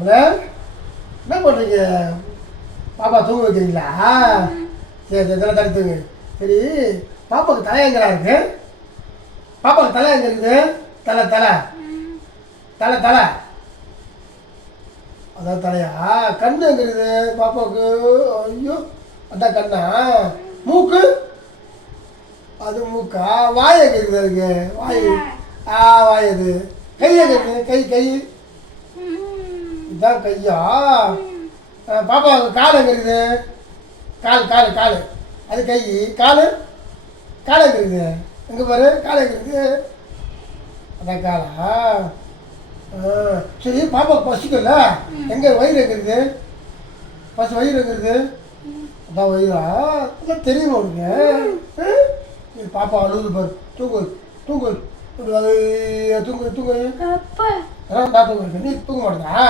என்ன பண்ணுறீங்க? பாப்பா தூங்க வைக்கிறீங்களா? சரி சரி இதெல்லாம் தடுத்துங்க. சரி, பாப்பாவுக்கு தலை எங்கடா இருக்கு? பாப்பாவுக்கு தலை எங்கே இருக்குது? தலை தலை தலை தலை அதான் தலையா? கண்ணு எங்கே இருக்குது பாப்பாவுக்கு? ஐயோ, அதான் கண்ணா? மூக்கு? அது மூக்கா? வாய் எங்கே இருக்குது அதுக்கு? வாய் வாய் அது. கை எங்கே இருக்குது? கை கை இதான் கையா? பாப்பாவுக்கு கால் எங்கே இருக்குது? கால் கால் கால் அது கை. கால் கால் எங்கே இருக்குது? எங்கே பாரு, கால் எங்கே இருக்குது? அதான் காலா? சரி, பாப்பாவுக்கு பசிக்கல? எங்கே வயிறு எங்கே இருக்குது? வயிறு எங்கே இருக்குது? அதான் வயிறா? அதான் தெரியுமா உனக்கு? பாப்பா அழுது பாரு. தூங்கு தூங்கு தூங்கு தூங்கு. நான் தூங்க, நீ தூங்க மாட்டேதா?